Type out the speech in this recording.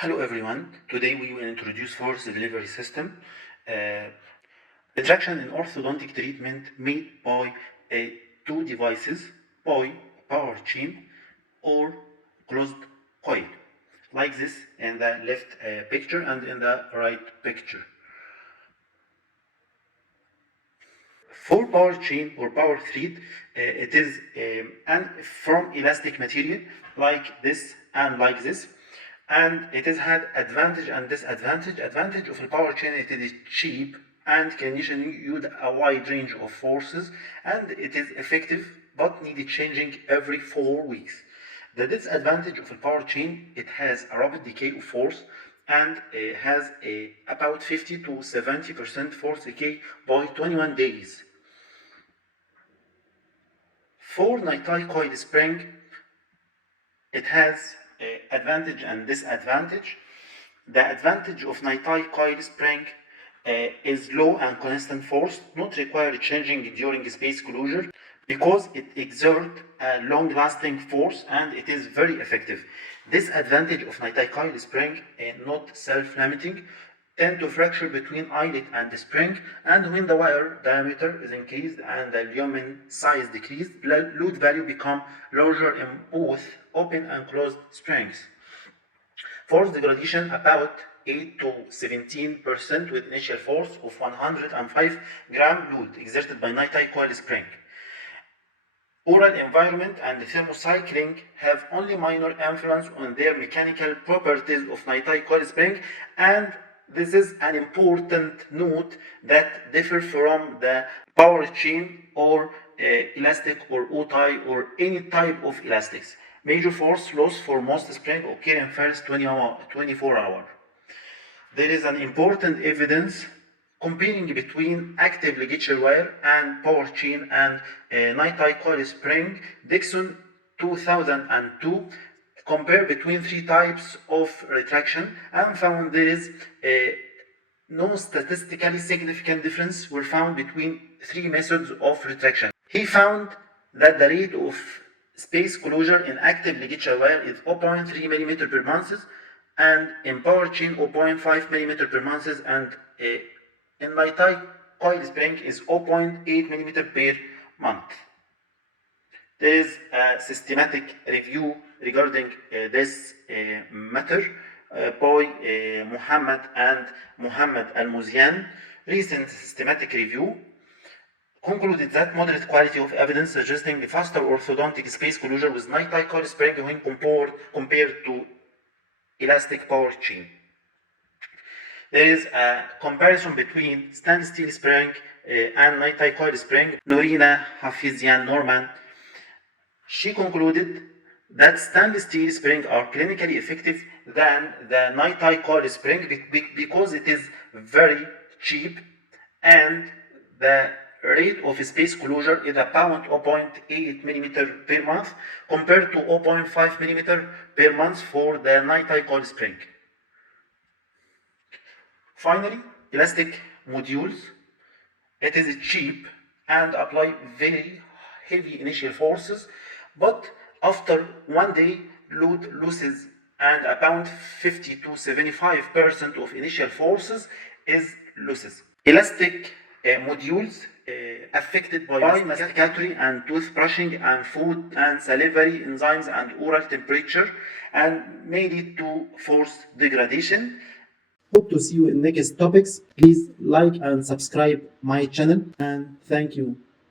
Hello everyone, today we will introduce force delivery system, retraction in orthodontic treatment made by two devices, by power chain or closed coil, like this in the left picture and in the right picture. For power chain or power thread, it is from elastic material like this and like this, and it has had advantage and disadvantage. Advantage of a power chain, it is cheap and can use a wide range of forces, and it is effective but needed changing every 4 weeks. The disadvantage of a power chain, it has a rapid decay of force and has about 50 to 70% force decay by 21 days. For niticoil spring, it has advantage and disadvantage. The advantage of niticoil spring is low and constant force, not required changing during space closure, because it exerts a long-lasting force and it is very effective. Disadvantage of niticoil spring, not self-limiting, tend to fracture between eyelet and the spring, and when the wire diameter is increased and the lumen size decreased, load value become larger in both open and closed springs. Force degradation about 8 to 17% with initial force of 105 gram load exerted by niticoil spring. Oral environment and thermocycling have only minor influence on their mechanical properties of niticoil spring, and this is an important note that differ from the power chain or elastic or O-tie or any type of elastics. Major force loss for most spring occur in first 24 hours. There is an important evidence comparing between active ligature wire and power chain and niticoil spring. Dixon 2002 compared between 3 types of retraction and found there is no statistically significant difference were found between 3 methods of retraction. He found that the rate of space closure in active ligature wire is 0.3 mm per month, and in power chain 0.5 mm per month, and in niticoil spring is 0.8 mm per month. There is a systematic review regarding this matter by Muhammad and Muhammad Al-Muzian. Recent systematic review concluded that moderate quality of evidence suggesting faster orthodontic space closure with niticoil spring when compared to elastic power chain. There is a comparison between stainless steel spring and niticoil spring. Norina Hafizian Norman, she concluded that stainless steel spring are clinically effective than the niticoil spring because it is very cheap and the rate of space closure is about 0.8 mm per month compared to 0.5 mm per month for the niticoil spring. Finally, elastic modules. It is cheap and apply very heavy initial forces, but after 1 day load losses and about 50 to 75% of initial forces is losses. Elastic modules affected by masticatory and toothbrushing and food and salivary enzymes and oral temperature and may lead to force degradation. Hope to see you in next topics. Please like and subscribe my channel, and thank you.